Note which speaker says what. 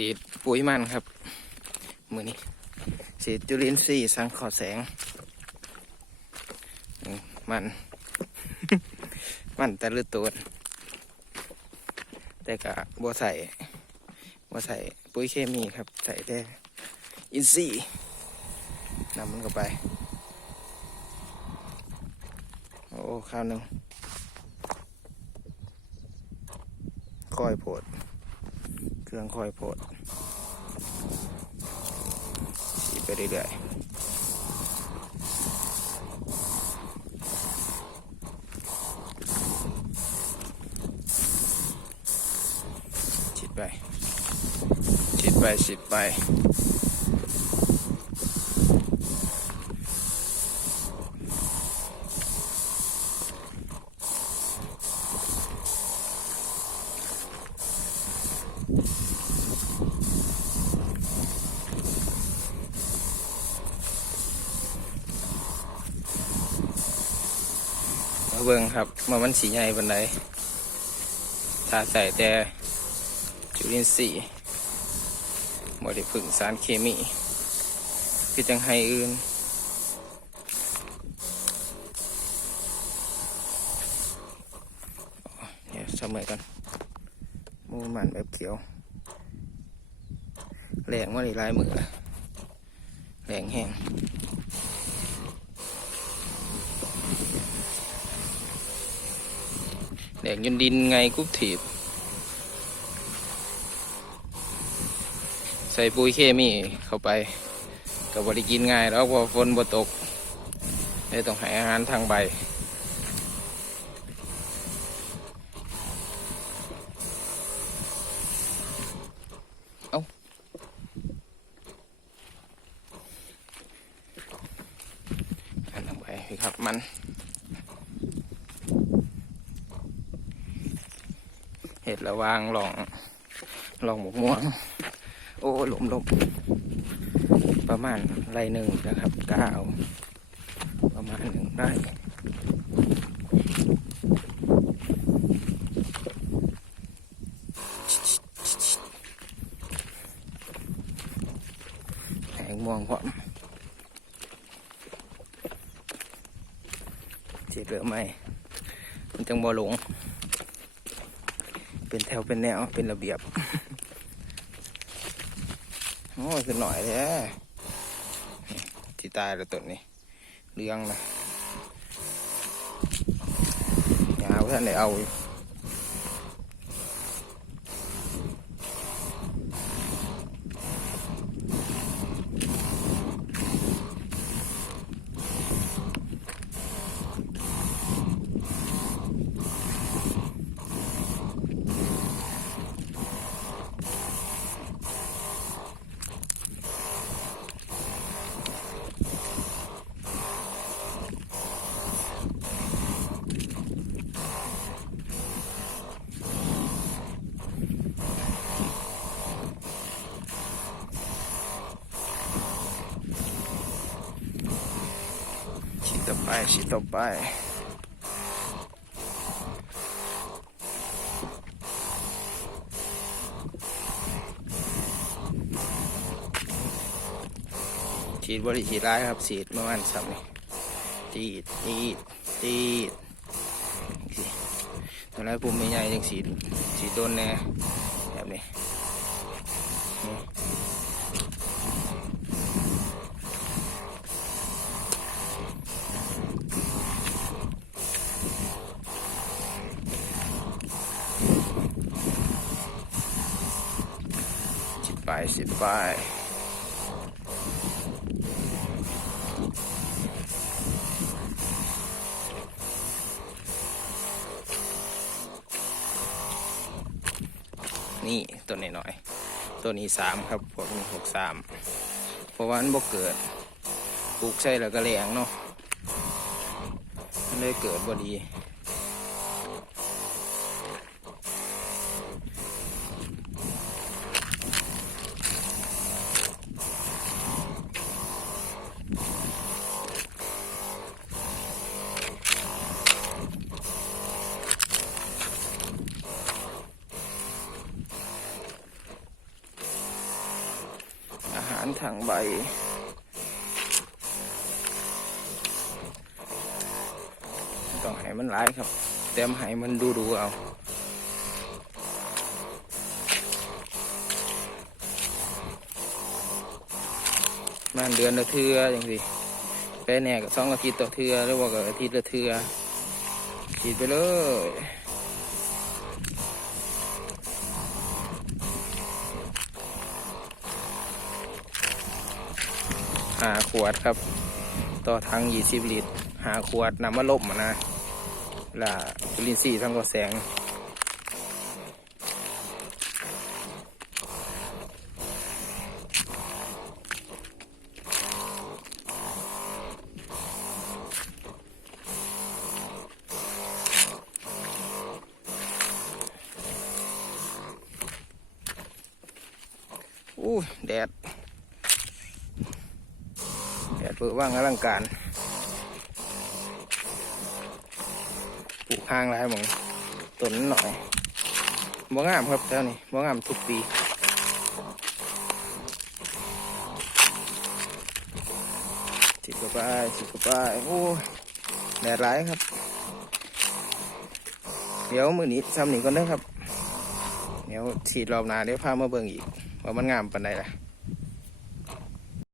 Speaker 1: สีปุ๋ยมันครับ มือนี้สีจุลินทรีย์สังขอแสง มัน มันแต่ละตัวแต่กะบัวใส่บัวใส่ปุ๋ยเคมีครับ ใส่แต่อินทรีย์นำมันเข้าไป โอ้ข้าวหนึ่งคอยโพด เครื่องคอยโพดฉีดไป เรื่อยๆฉีดไปฉีดไปฉีดไป เบิ่งครับว่ามันสีใหญ่บันไดถ้าใส่แต่จุลินทรีย์บ่ได้พึ่งสารเคมีคือจังให้อื่นเนี่ยเสมอกันมูมันแบบเขียวแรงว่าได้หลายมือละแรงแห้ง แดกยนดินไงกุ๊บถีบ ใส่ปุ๋ยเคมีเข้าไปกับบริกินง่ายแล้วพอฝนบ่ตกเลยต้องห้อาหารทางใบเอาอันทางใบครับมัน เห็ดระวางหลองหลองหมกม่วง โอ้หลมหลมประมาณไรหนึ่งนะครับเก้าประมาณหนึ่งไร่แหงม่วงพร้อมเจ็บเหลือไหมมันจังบ่หลง เป็นแถวเป็นแนวเป็นระเบียบ โอ้ยคือหน่อยแท้ที่ตายแล้วต้นนี้เลี้ยงนะยาวท่านไหนเอาอยู่ ต่อไปฉีดต่อไปฉีดบริฉีดร้ายครับฉีดเมื่อวันสัปนี่ฉีดฉีดฉีดตอนแรกปุ่มไม่ใหญ่ยังฉีดฉีดโดนแน่แบบนี้ นี่สิบปสิบไปนี่ตัวนี้หน่อยๆตัวนี้สามครับพวกนี้หกสามเพราะว่ามันบ่เกิดปลูกใช่แล้วก็แรงเนาะมันเลยเกิดบ่ดี ทางใบ ต้องให้มันร้ายครับแต่มให้มันดูดูเอามันเดือนละเทืออย่างสิไปแน่กับสองอาทิตย์ต่อเทือหรือว่ากับอาทิตย์ละเทือฉีดไปเลย หาขวดครับ ต่อทั้งยี่สิบลิตรหาขวดนำมาลบมานะล่ะจุลินทรีย์ทั้งกระแสงอู้แดดแดด เปิดว่างอลังการปลูกห้างไรหมองต้นหน่อยบ่งามครับเจ้านี่บ่งามทุกปีสิบกว่าป้ายสิบกว่าป้ายโอ้แดดร้ายครับ เดี๋ยวมือนี้ทำหนีก่อนเด้อครับ เดี๋ยวฉีดรอบหน้าเดี๋ยวพามาเบิ่งอีก ว่ามันงามปานใดล่ะ